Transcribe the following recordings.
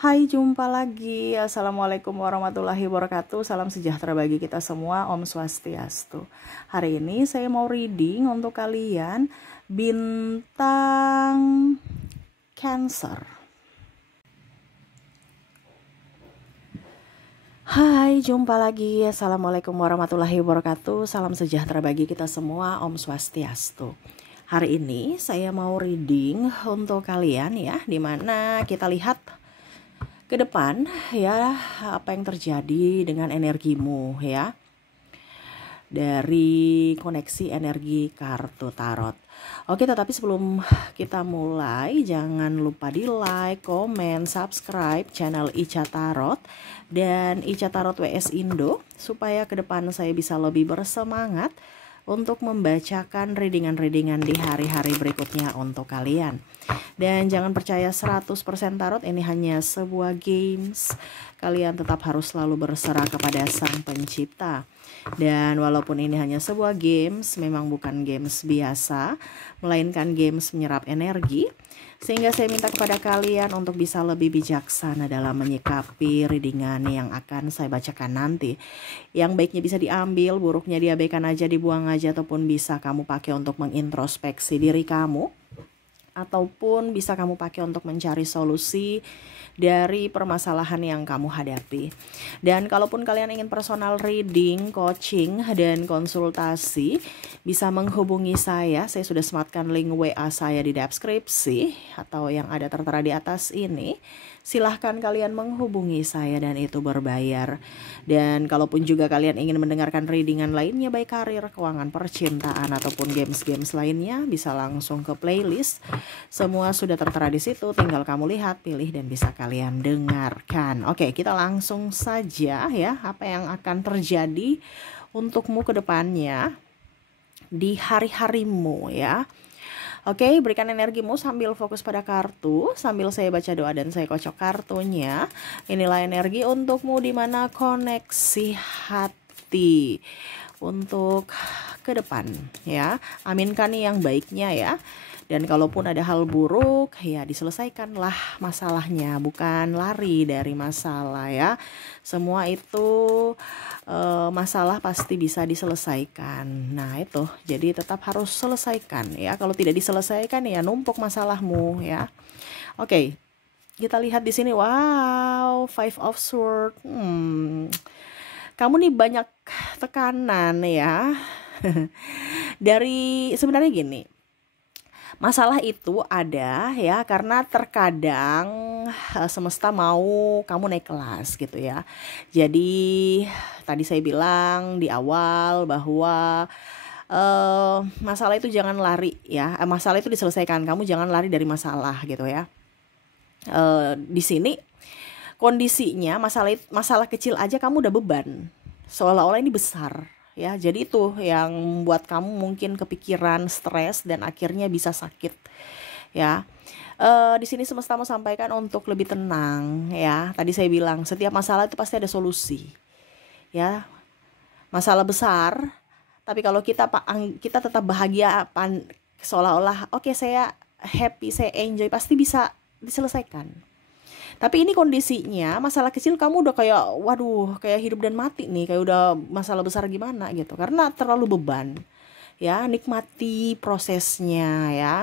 Hai, jumpa lagi. Assalamualaikum warahmatullahi wabarakatuh. Salam sejahtera bagi kita semua. Om Swastiastu. Hari ini saya mau reading untuk kalian bintang Cancer. Hai, jumpa lagi. Assalamualaikum warahmatullahi wabarakatuh. Salam sejahtera bagi kita semua. Om Swastiastu. Hari ini saya mau reading untuk kalian ya, dimana kita lihat ke depan ya, apa yang terjadi dengan energimu ya, dari koneksi energi kartu tarot. Oke, tetapi sebelum kita mulai, jangan lupa di like, komen, subscribe channel Ica Tarot dan Ica Tarot WS Indo, supaya ke depan saya bisa lebih bersemangat untuk membacakan readingan-readingan di hari-hari berikutnya untuk kalian. Dan jangan percaya 100% tarot, ini hanya sebuah games. Kalian tetap harus selalu berserah kepada Sang Pencipta. Dan walaupun ini hanya sebuah games, memang bukan games biasa, melainkan games menyerap energi. Sehingga saya minta kepada kalian untuk bisa lebih bijaksana dalam menyikapi readingan yang akan saya bacakan nanti. Yang baiknya bisa diambil, buruknya diabaikan aja, dibuang aja, ataupun bisa kamu pakai untuk mengintrospeksi diri kamu, ataupun bisa kamu pakai untuk mencari solusi dari permasalahan yang kamu hadapi. Dan kalaupun kalian ingin personal reading, coaching, dan konsultasi, bisa menghubungi saya. Saya sudah sematkan link WA saya di deskripsi atau yang ada tertera di atas ini. Silahkan kalian menghubungi saya dan itu berbayar. Dan kalaupun juga kalian ingin mendengarkan readingan lainnya, baik karir, keuangan, percintaan, ataupun games-games lainnya, bisa langsung ke playlist. Semua sudah tertera di situ, tinggal kamu lihat, pilih, dan bisa kalian dengarkan. Oke, kita langsung saja ya, apa yang akan terjadi untukmu ke depannya di hari-harimu ya. Oke, berikan energimu sambil fokus pada kartu, sambil saya baca doa dan saya kocok kartunya. Inilah energi untukmu, di mana koneksi hati untuk ke depan ya. Aminkan yang baiknya ya. Dan kalaupun ada hal buruk, ya diselesaikanlah masalahnya, bukan lari dari masalah ya. Semua itu masalah pasti bisa diselesaikan. Nah itu, jadi tetap harus selesaikan ya. Kalau tidak diselesaikan ya numpuk masalahmu ya. Oke, kita lihat di sini. Wow, Five of Swords. Kamu nih banyak tekanan ya. Dari sebenarnya gini. Masalah itu ada ya karena terkadang semesta mau kamu naik kelas gitu ya. Jadi tadi saya bilang di awal bahwa masalah itu jangan lari ya. Masalah itu diselesaikan, kamu jangan lari dari masalah gitu ya. Di sini kondisinya masalah kecil aja kamu udah beban, seolah-olah ini besar. Ya, jadi itu yang membuat kamu mungkin kepikiran, stres, dan akhirnya bisa sakit. Ya, di sini semesta mau sampaikan untuk lebih tenang. Ya, tadi saya bilang setiap masalah itu pasti ada solusi. Ya, masalah besar, tapi kalau kita tetap bahagia, seolah-olah oke, saya happy, saya enjoy, pasti bisa diselesaikan. Tapi ini kondisinya masalah kecil kamu udah kayak waduh, kayak hidup dan mati nih, kayak udah masalah besar gimana gitu, karena terlalu beban ya. Nikmati prosesnya ya,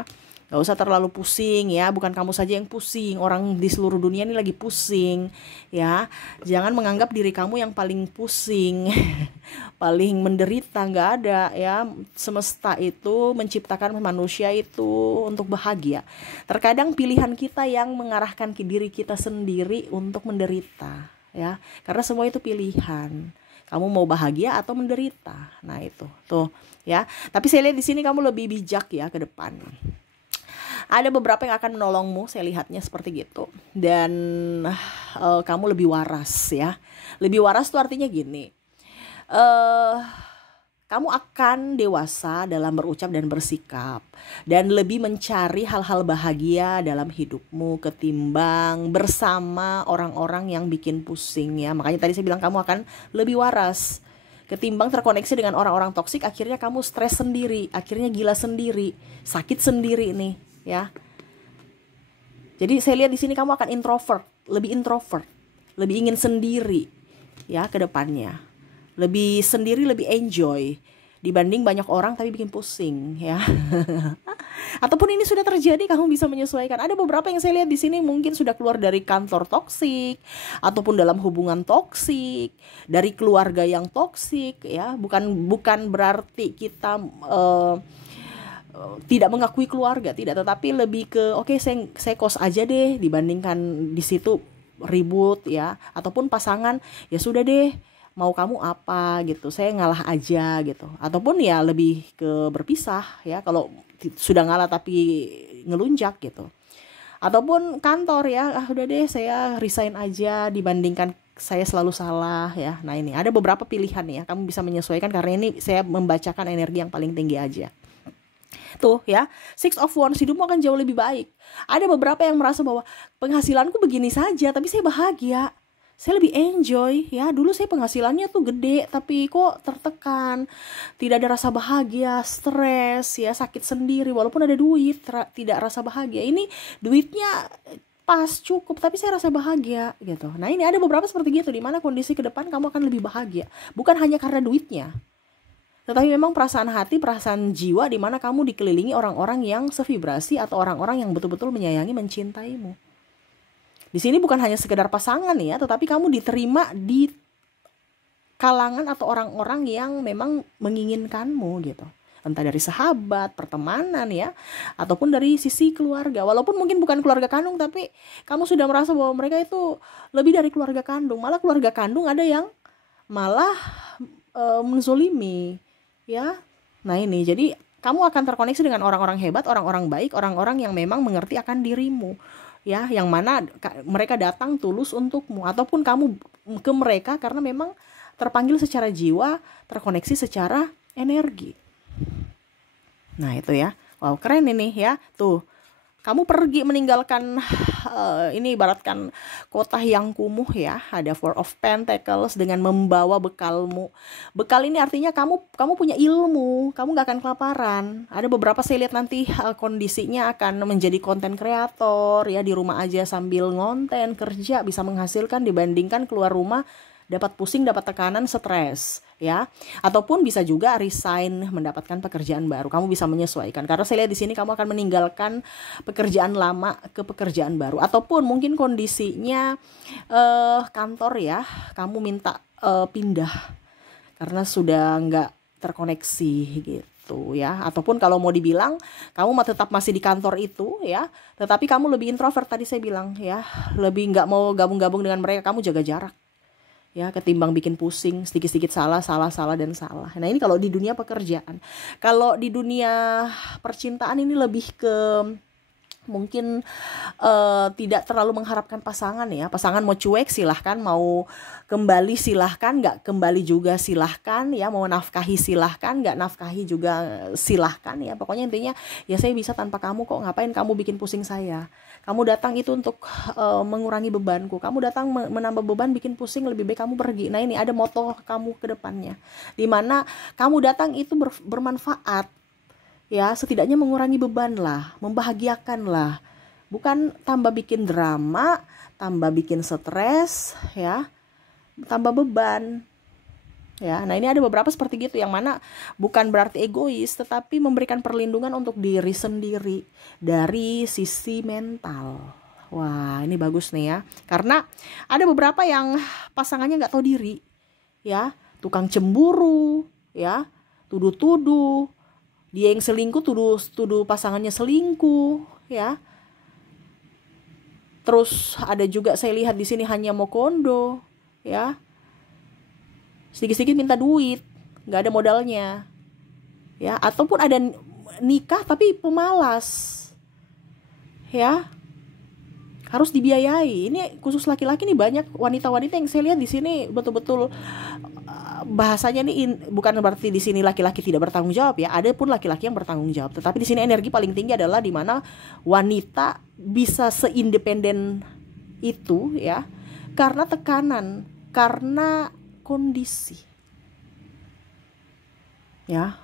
gak usah terlalu pusing ya. Bukan kamu saja yang pusing, orang di seluruh dunia ini lagi pusing ya. Jangan menganggap diri kamu yang paling pusing paling menderita, nggak ada ya. Semesta itu menciptakan manusia itu untuk bahagia. Terkadang pilihan kita yang mengarahkan ke diri kita sendiri untuk menderita ya, karena semua itu pilihan. Kamu mau bahagia atau menderita. Nah itu tuh ya. Tapi saya lihat di sini kamu lebih bijak ya ke depan. Ada beberapa yang akan menolongmu, saya lihatnya seperti gitu. Dan kamu lebih waras ya. Lebih waras tuh artinya gini. Kamu akan dewasa dalam berucap dan bersikap, dan lebih mencari hal-hal bahagia dalam hidupmu ketimbang bersama orang-orang yang bikin pusing ya. Makanya tadi saya bilang kamu akan lebih waras ketimbang terkoneksi dengan orang-orang toksik. Akhirnya kamu stres sendiri, akhirnya gila sendiri, sakit sendiri nih ya. Jadi saya lihat di sini kamu akan introvert lebih introvert, lebih ingin sendiri ya ke depannya. Lebih sendiri, lebih enjoy dibanding banyak orang tapi bikin pusing ya. Ataupun ini sudah terjadi, kamu bisa menyesuaikan. Ada beberapa yang saya lihat di sini mungkin sudah keluar dari kantor toksik ataupun dalam hubungan toksik, dari keluarga yang toksik ya. Bukan berarti kita tidak mengakui keluarga, tidak, tetapi lebih ke oke, saya kos aja deh dibandingkan di situ ribut ya. Ataupun pasangan, ya sudah deh, mau kamu apa gitu, saya ngalah aja gitu. Ataupun ya lebih ke berpisah ya, kalau sudah ngalah tapi ngelunjak gitu. Ataupun kantor ya, udah deh saya resign aja dibandingkan saya selalu salah ya. Nah ini ada beberapa pilihan ya, kamu bisa menyesuaikan karena ini saya membacakan energi yang paling tinggi aja. Tuh ya, Six of Wands, hidupmu akan jauh lebih baik. Ada beberapa yang merasa bahwa penghasilanku begini saja tapi saya bahagia, saya lebih enjoy ya. Dulu saya penghasilannya tuh gede tapi kok tertekan, tidak ada rasa bahagia, stres ya, sakit sendiri walaupun ada duit, tidak rasa bahagia. Ini duitnya pas cukup tapi saya rasa bahagia gitu. Nah ini ada beberapa seperti gitu, dimana kondisi ke depan kamu akan lebih bahagia, bukan hanya karena duitnya, tetapi memang perasaan hati, perasaan jiwa, dimana kamu dikelilingi orang-orang yang sevibrasi atau orang-orang yang betul-betul menyayangi, mencintaimu. Di sini bukan hanya sekedar pasangan ya, tetapi kamu diterima di kalangan atau orang-orang yang memang menginginkanmu gitu. Entah dari sahabat, pertemanan ya, ataupun dari sisi keluarga. Walaupun mungkin bukan keluarga kandung, tapi kamu sudah merasa bahwa mereka itu lebih dari keluarga kandung. Malah keluarga kandung ada yang malah menzolimi ya. Nah ini, jadi kamu akan terkoneksi dengan orang-orang hebat, orang-orang baik, orang-orang yang memang mengerti akan dirimu ya, yang mana mereka datang tulus untukmu, ataupun kamu ke mereka karena memang terpanggil secara jiwa, terkoneksi secara energi. Nah itu ya, wow keren ini ya. Tuh kamu pergi meninggalkan ini ibaratkan kota yang kumuh ya, ada Four of Pentacles dengan membawa bekalmu. Bekal ini artinya kamu punya ilmu, kamu gak akan kelaparan. Ada beberapa saya lihat nanti kondisinya akan menjadi konten kreator ya, di rumah aja sambil ngonten, kerja bisa menghasilkan dibandingkan keluar rumah dapat pusing, dapat tekanan, stres ya. Ataupun bisa juga resign, mendapatkan pekerjaan baru. Kamu bisa menyesuaikan karena saya lihat di sini kamu akan meninggalkan pekerjaan lama ke pekerjaan baru. Ataupun mungkin kondisinya kantor ya, kamu minta pindah karena sudah nggak terkoneksi gitu ya. Ataupun kalau mau dibilang kamu tetap masih di kantor itu ya, tetapi kamu lebih introvert tadi saya bilang ya, lebih nggak mau gabung-gabung dengan mereka, kamu jaga jarak ya, ketimbang bikin pusing, sedikit-sedikit salah. Nah ini kalau di dunia pekerjaan. Kalau di dunia percintaan ini lebih ke mungkin tidak terlalu mengharapkan pasangan ya. Pasangan mau cuek silahkan, mau kembali silahkan, nggak kembali juga silahkan ya, mau nafkahi silahkan, nggak nafkahi juga silahkan ya. Pokoknya intinya ya, saya bisa tanpa kamu kok, ngapain kamu bikin pusing saya. Kamu datang itu untuk mengurangi bebanku, kamu datang menambah beban, bikin pusing, lebih baik kamu pergi. Nah ini ada moto kamu ke depannya, dimana kamu datang itu bermanfaat ya, setidaknya mengurangi beban lah, membahagiakan lah, bukan tambah bikin drama, tambah bikin stres ya, tambah beban ya. Nah ini ada beberapa seperti gitu, yang mana bukan berarti egois, tetapi memberikan perlindungan untuk diri sendiri dari sisi mental. Wah ini bagus nih ya, karena ada beberapa yang pasangannya nggak tahu diri ya, tukang cemburu ya, tuduh-tuduh, dia yang selingkuh tuduh pasangannya selingkuh ya. Terus ada juga saya lihat di sini hanya mau kondo ya, sedikit-sedikit minta duit, nggak ada modalnya ya. Ataupun ada nikah tapi pemalas ya, harus dibiayai. Ini khusus laki-laki nih, banyak wanita-wanita yang saya lihat di sini betul-betul bahasanya nih bukan berarti di sini laki-laki tidak bertanggung jawab ya, ada pun laki-laki yang bertanggung jawab. Tetapi di sini energi paling tinggi adalah di mana wanita bisa seindependen itu ya, karena tekanan, karena kondisi ya.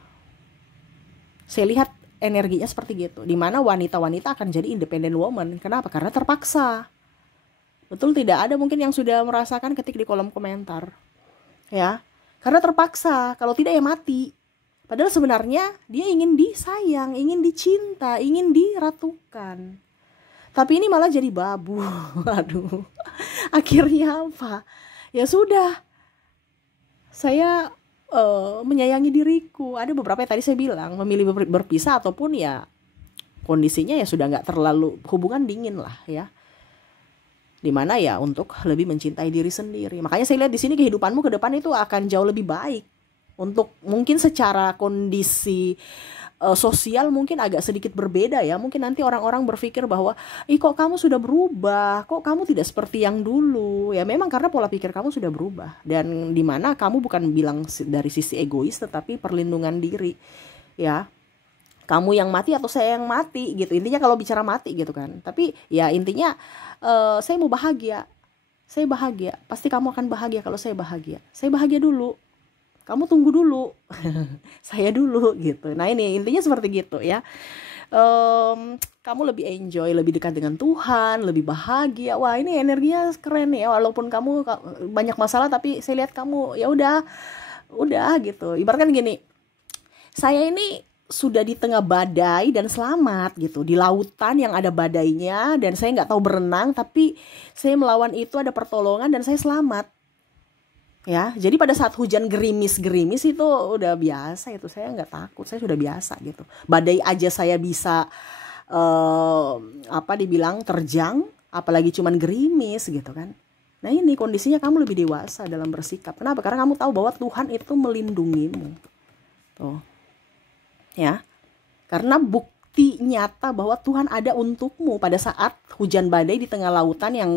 Saya lihat energinya seperti gitu, dimana wanita-wanita akan jadi independent woman. Kenapa? Karena terpaksa. Betul tidak? Ada mungkin yang sudah merasakan, ketik di kolom komentar. Ya, karena terpaksa, kalau tidak ya mati. Padahal sebenarnya dia ingin disayang, ingin dicinta, ingin diratukan. Tapi ini malah jadi babu. Aduh. Akhirnya apa? Ya sudah. Saya menyayangi diriku. Ada beberapa yang tadi saya bilang memilih berpisah, ataupun ya kondisinya ya sudah nggak terlalu, hubungan dingin lah ya. Dimana ya untuk lebih mencintai diri sendiri. Makanya saya lihat di sini kehidupanmu ke depan itu akan jauh lebih baik. Untuk mungkin secara kondisi sosial mungkin agak sedikit berbeda ya. Mungkin nanti orang-orang berpikir bahwa, ih kok kamu sudah berubah, kok kamu tidak seperti yang dulu. Ya memang karena pola pikir kamu sudah berubah. Dan dimana kamu bukan bilang dari sisi egois, tetapi perlindungan diri. Ya, kamu yang mati atau saya yang mati gitu. Intinya kalau bicara mati gitu kan. Tapi ya intinya saya mau bahagia. Saya bahagia. Pasti kamu akan bahagia kalau saya bahagia. Saya bahagia dulu. Kamu tunggu dulu. Saya dulu gitu. Nah ini intinya seperti gitu ya. Kamu lebih enjoy, lebih dekat dengan Tuhan, lebih bahagia. Wah ini energinya keren ya. Walaupun kamu banyak masalah, tapi saya lihat kamu ya udah gitu. Ibaratkan gini, saya ini sudah di tengah badai dan selamat gitu, di lautan yang ada badainya, dan saya nggak tahu berenang, tapi saya melawan itu, ada pertolongan dan saya selamat ya. Jadi pada saat hujan gerimis itu udah biasa, itu saya nggak takut, saya sudah biasa gitu. Badai aja saya bisa dibilang terjang, apalagi cuman gerimis gitu kan. Nah ini kondisinya kamu lebih dewasa dalam bersikap. Kenapa? Karena kamu tahu bahwa Tuhan itu melindungimu tuh ya. Karena bukti nyata bahwa Tuhan ada untukmu pada saat hujan badai di tengah lautan yang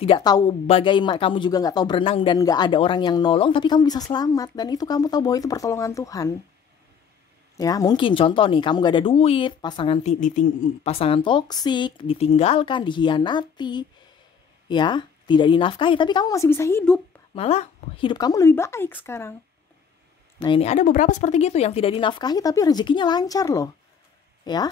tidak tahu bagaimana, kamu juga nggak tahu berenang dan nggak ada orang yang nolong, tapi kamu bisa selamat, dan itu kamu tahu bahwa itu pertolongan Tuhan. Ya mungkin contoh nih, kamu nggak ada duit, pasangan toksik, ditinggalkan, dihianati, ya tidak dinafkahi, tapi kamu masih bisa hidup, malah hidup kamu lebih baik sekarang. Nah ini ada beberapa seperti gitu yang tidak dinafkahi tapi rezekinya lancar loh, ya.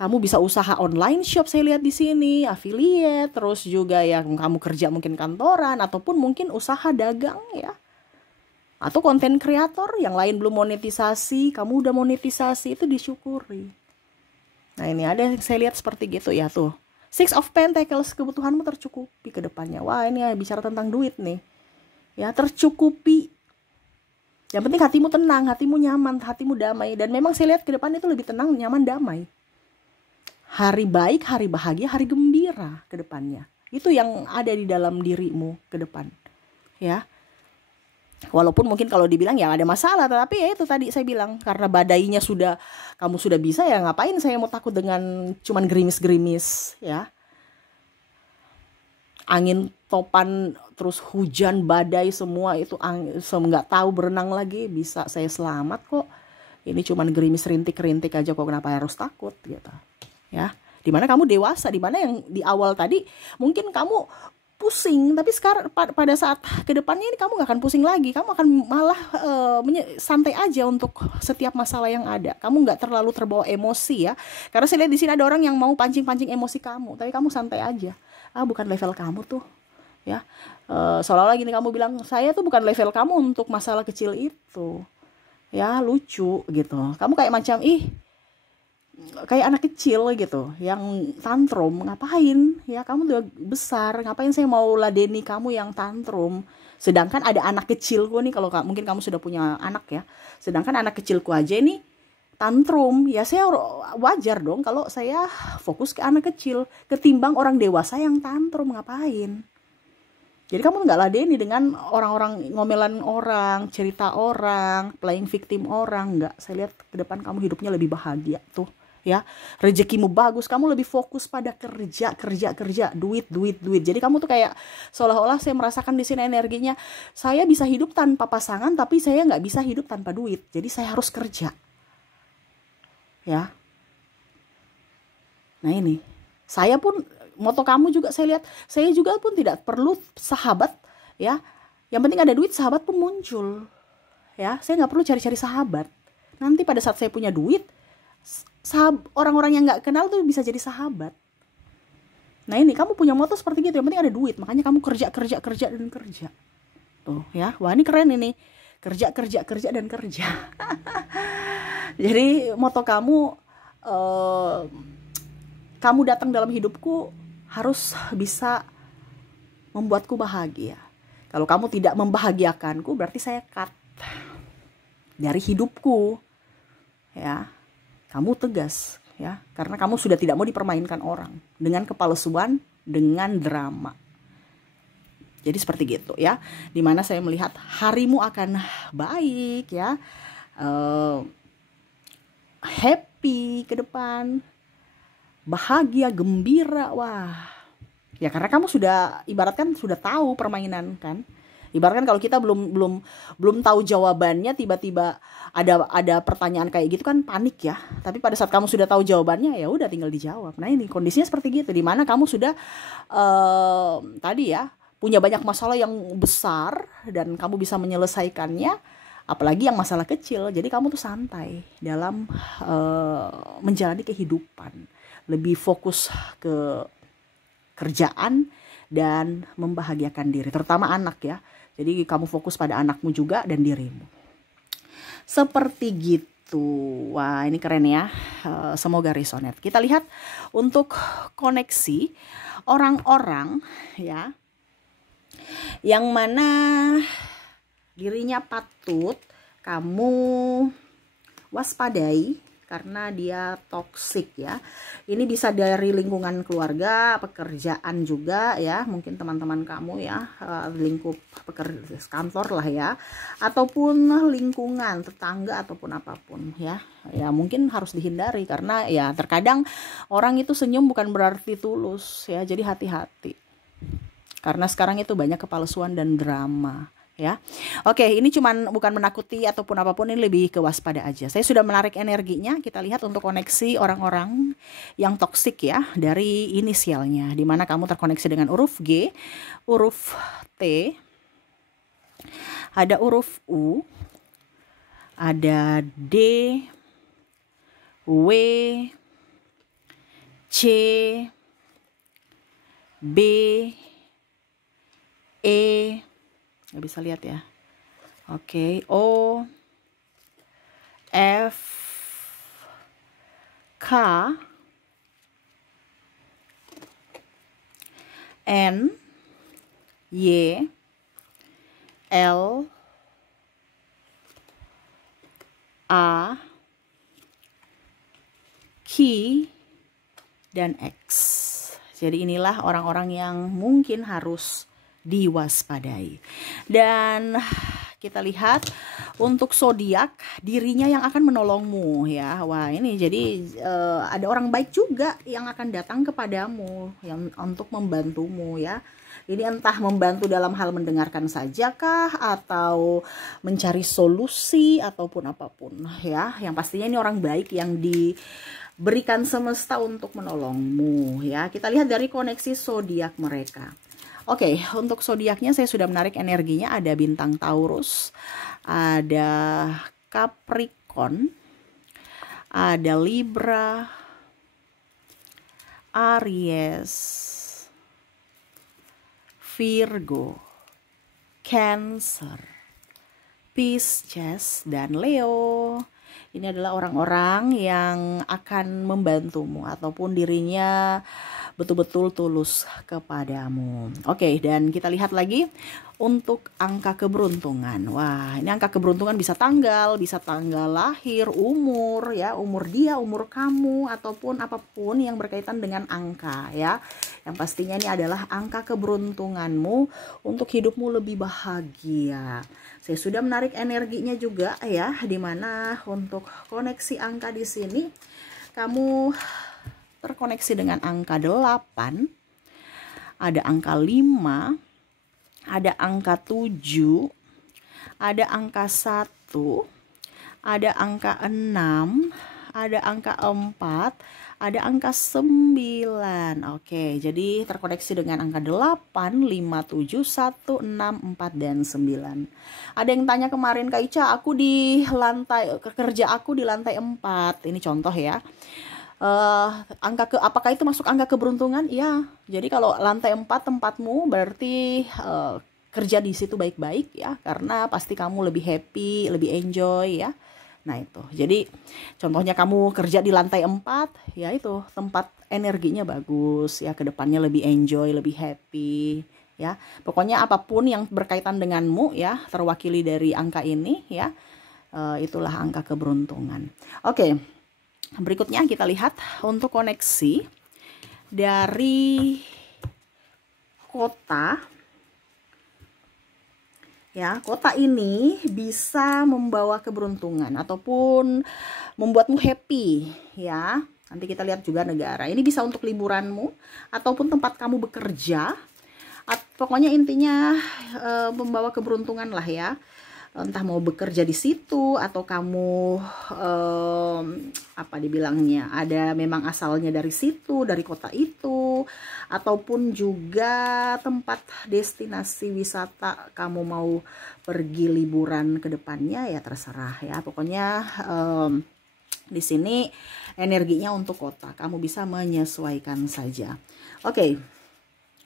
Kamu bisa usaha online shop, saya lihat di sini, affiliate, terus juga yang kamu kerja mungkin kantoran, ataupun mungkin usaha dagang ya. Atau konten kreator yang lain belum monetisasi, kamu udah monetisasi, itu disyukuri. Nah ini ada yang saya lihat seperti gitu ya tuh. Six of Pentacles, kebutuhanmu tercukupi ke depannya. Wah ini ya, bicara tentang duit nih. Ya tercukupi. Yang penting hatimu tenang, hatimu nyaman, hatimu damai. Dan memang saya lihat ke depan itu lebih tenang, nyaman, damai. Hari baik, hari bahagia, hari gembira ke depannya. Itu yang ada di dalam dirimu ke depan. Ya. Walaupun mungkin kalau dibilang ya ada masalah, tapi ya itu tadi saya bilang, karena badainya kamu sudah bisa, ya ngapain saya mau takut dengan cuman gerimis-gerimis ya. Angin topan, terus hujan, badai, semua itu nggak tahu berenang lagi, bisa saya selamat kok. Ini cuman gerimis rintik-rintik aja kok, kenapa harus takut gitu. Ya, dimana kamu dewasa, dimana yang di awal tadi mungkin kamu pusing, tapi sekarang pada saat kedepannya ini kamu gak akan pusing lagi, kamu akan malah santai aja untuk setiap masalah yang ada. Kamu nggak terlalu terbawa emosi ya, karena saya lihat di sini ada orang yang mau pancing-pancing emosi kamu, tapi kamu santai aja. Bukan level kamu tuh ya. Seolah-olah gini, kamu bilang saya tuh bukan level kamu untuk masalah kecil itu ya, lucu gitu. Kamu kayak macam kayak anak kecil gitu yang tantrum. Ngapain ya, kamu udah besar, ngapain saya mau ladeni kamu yang tantrum. Sedangkan ada anak kecilku nih, kalau mungkin kamu sudah punya anak ya, sedangkan anak kecilku aja nih tantrum, ya saya wajar dong kalau saya fokus ke anak kecil ketimbang orang dewasa yang tantrum. Ngapain? Jadi kamu nggak ladeni dengan orang-orang, ngomelan orang, cerita orang, playing victim orang. Nggak, saya lihat ke depan kamu hidupnya lebih bahagia tuh ya. Rezekimu bagus, kamu lebih fokus pada kerja, duit. Jadi kamu tuh kayak seolah-olah saya merasakan di sini energinya, saya bisa hidup tanpa pasangan, tapi saya nggak bisa hidup tanpa duit. Jadi saya harus kerja. Ya. Nah ini, saya pun, moto kamu juga saya lihat, saya juga pun tidak perlu sahabat ya. Yang penting ada duit, sahabat pun muncul. Ya, saya nggak perlu cari-cari sahabat. Nanti pada saat saya punya duit, orang-orang yang nggak kenal tuh bisa jadi sahabat. Nah ini kamu punya moto seperti gitu, yang penting ada duit, makanya kamu kerja dan kerja. Tuh ya, wah ini keren ini, kerja dan kerja. Jadi moto kamu, kamu datang dalam hidupku harus bisa membuatku bahagia. Kalau kamu tidak membahagiakanku, berarti saya cut dari hidupku. Ya, kamu tegas ya, karena kamu sudah tidak mau dipermainkan orang dengan kepalsuan, dengan drama. Jadi seperti gitu ya, dimana saya melihat harimu akan baik ya, happy ke depan, bahagia, gembira. Wah ya, karena kamu sudah, ibaratkan sudah tahu permainan kan. Ibaratkan kalau kita belum tahu jawabannya, tiba-tiba ada pertanyaan kayak gitu kan panik ya. Tapi pada saat kamu sudah tahu jawabannya, ya udah tinggal dijawab. Nah ini kondisinya seperti gitu, dimana kamu sudah tadi ya punya banyak masalah yang besar dan kamu bisa menyelesaikannya, apalagi yang masalah kecil. Jadi kamu tuh santai dalam menjalani kehidupan, lebih fokus ke kerjaan dan membahagiakan diri, terutama anak ya. Jadi kamu fokus pada anakmu juga dan dirimu. Seperti gitu. Wah ini keren ya. Semoga resonate. Kita lihat untuk koneksi orang-orang ya, yang mana dirinya patut kamu waspadai karena dia toksik ya. Ini bisa dari lingkungan keluarga, pekerjaan juga ya, mungkin teman-teman kamu ya, lingkup kantor lah ya, ataupun lingkungan tetangga ataupun apapun ya. Ya mungkin harus dihindari, karena ya terkadang orang itu senyum bukan berarti tulus ya. Jadi hati-hati, karena sekarang itu banyak kepalsuan dan drama ya. Oke, ini cuman bukan menakuti ataupun apapun, ini lebih ke waspada aja. Saya sudah menarik energinya. Kita lihat untuk koneksi orang-orang yang toksik ya, dari inisialnya, dimana kamu terkoneksi dengan huruf G, huruf T, ada huruf U, ada D, W, C, B, E, nggak bisa lihat ya. Oke, O, F, K, N, Y, L, A, Q, dan X. Jadi inilah orang-orang yang mungkin harus diwaspadai. Dan kita lihat untuk zodiak, dirinya yang akan menolongmu ya. Wah ini jadi ada orang baik juga yang akan datang kepadamu yang untuk membantumu ya. Ini entah membantu dalam hal mendengarkan sajakah, atau mencari solusi, ataupun apapun ya. Yang pastinya ini orang baik yang diberikan semesta untuk menolongmu ya. Kita lihat dari koneksi zodiak mereka. Oke, untuk zodiaknya saya sudah menarik energinya. Ada bintang Taurus, ada Capricorn, ada Libra, Aries, Virgo, Cancer, Pisces, dan Leo. Ini adalah orang-orang yang akan membantumu ataupun dirinya betul-betul tulus kepadamu. Oke, dan kita lihat lagi untuk angka keberuntungan. Wah, ini angka keberuntungan bisa tanggal lahir, umur ya, umur dia, umur kamu, ataupun apapun yang berkaitan dengan angka ya. Yang pastinya ini adalah angka keberuntunganmu untuk hidupmu lebih bahagia. Saya sudah menarik energinya juga ya, dimana untuk koneksi angka di sini kamu terkoneksi dengan angka 8, ada angka 5, ada angka 7, ada angka 1, ada angka 6, ada angka 4, ada angka 9. Oke, jadi terkoneksi dengan angka 8, 5, 7, 1, 6, 4, dan 9. Ada yang tanya kemarin, Kak Ica, aku di lantai, kerja aku di lantai 4. Ini contoh ya. Apakah itu masuk angka keberuntungan? Iya. Jadi kalau lantai 4 tempatmu berarti kerja di situ baik-baik ya, karena pasti kamu lebih happy, lebih enjoy ya. Nah itu, jadi contohnya kamu kerja di lantai 4, ya itu tempat energinya bagus ya, kedepannya lebih enjoy, lebih happy ya. Pokoknya apapun yang berkaitan denganmu ya, terwakili dari angka ini ya, itulah angka keberuntungan. Oke, berikutnya kita lihat untuk koneksi dari kota. Ya, kota ini bisa membawa keberuntungan ataupun membuatmu happy ya. Nanti kita lihat juga negara. Ini bisa untuk liburanmu ataupun tempat kamu bekerja. Pokoknya intinya membawa keberuntungan lah ya. Entah mau bekerja di situ atau kamu apa dibilangnya, ada memang asalnya dari situ, dari kota itu, ataupun juga tempat destinasi wisata kamu mau pergi liburan ke depannya, ya terserah ya. Pokoknya di sini energinya untuk kota, kamu bisa menyesuaikan saja. Oke,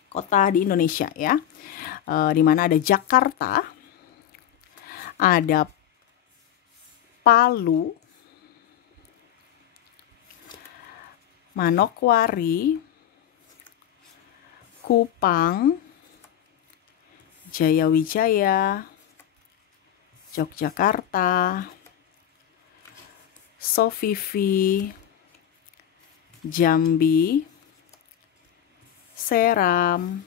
kota di Indonesia ya, dimana ada Jakarta, ada Palu, Manokwari, Kupang, Jayawijaya, Yogyakarta, Sofifi, Jambi, Seram,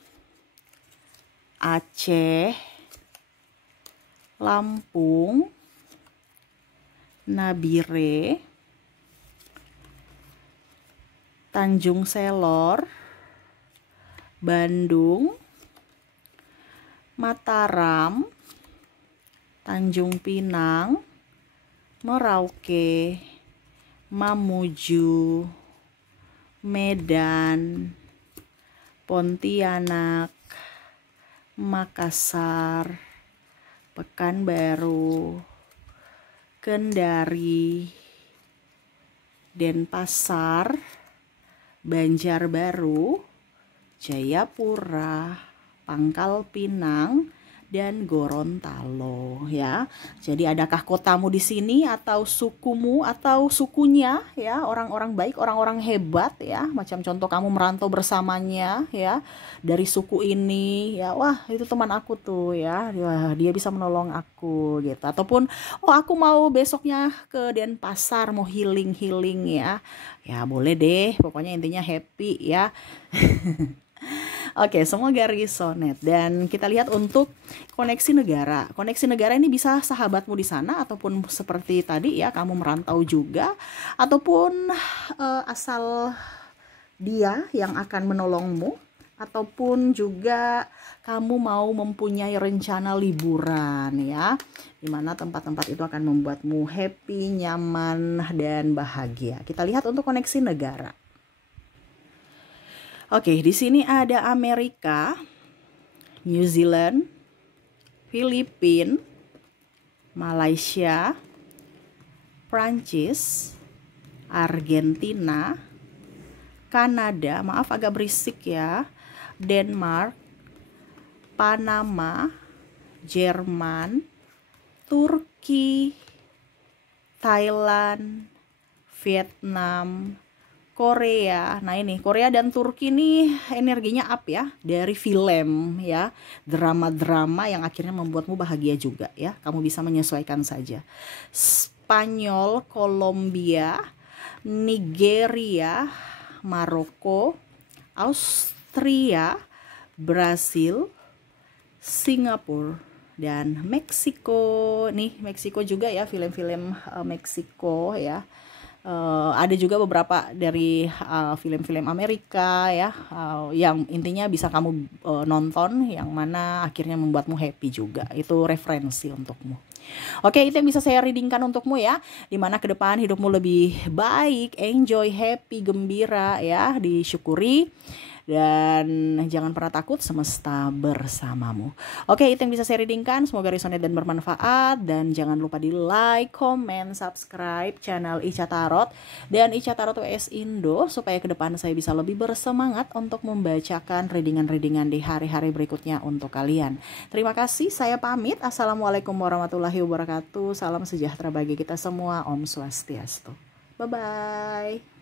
Aceh, Lampung, Nabire, Tanjung Selor, Bandung, Mataram, Tanjung Pinang, Merauke, Mamuju, Medan, Pontianak, Makassar, Pekanbaru, Kendari, Denpasar, Banjarbaru, Jayapura, Pangkal Pinang, dan Gorontalo ya. Jadi adakah kotamu di sini atau sukumu atau sukunya ya, orang-orang baik, orang-orang hebat ya, macam contoh kamu merantau bersamanya ya, dari suku ini ya, wah itu teman aku tuh ya, wah, dia bisa menolong aku gitu. Ataupun oh aku mau besoknya ke Denpasar mau healing ya, ya boleh deh, pokoknya intinya happy ya. Oke, semoga resonate. Dan kita lihat untuk koneksi negara. Koneksi negara ini bisa sahabatmu di sana, ataupun seperti tadi ya, kamu merantau juga, ataupun asal dia yang akan menolongmu, ataupun juga kamu mau mempunyai rencana liburan ya, dimana tempat-tempat itu akan membuatmu happy, nyaman, dan bahagia. Kita lihat untuk koneksi negara. Oke, di sini ada Amerika, New Zealand, Filipina, Malaysia, Prancis, Argentina, Kanada, maaf agak berisik ya, Denmark, Panama, Jerman, Turki, Thailand, Vietnam, Korea. Nah ini Korea dan Turki nih energinya up ya, dari film ya, drama-drama yang akhirnya membuatmu bahagia juga ya. Kamu bisa menyesuaikan saja. Spanyol, Kolombia, Nigeria, Maroko, Austria, Brasil, Singapura, dan Meksiko. Nih Meksiko juga ya, film-film Meksiko ya. Ada juga beberapa dari film-film Amerika ya, yang intinya bisa kamu nonton, yang mana akhirnya membuatmu happy juga. Itu referensi untukmu. Oke, itu yang bisa saya readingkan untukmu ya, dimana ke depan hidupmu lebih baik, enjoy, happy, gembira ya, disyukuri. Dan jangan pernah takut, semesta bersamamu. Oke, itu yang bisa saya readingkan. Semoga resonate dan bermanfaat. Dan jangan lupa di like, comment, subscribe channel Ica Tarot dan Ica Tarot WS Indo, supaya ke depan saya bisa lebih bersemangat untuk membacakan readingan-readingan di hari-hari berikutnya untuk kalian. Terima kasih, saya pamit. Assalamualaikum warahmatullahi wabarakatuh. Salam sejahtera bagi kita semua. Om Swastiastu. Bye-bye.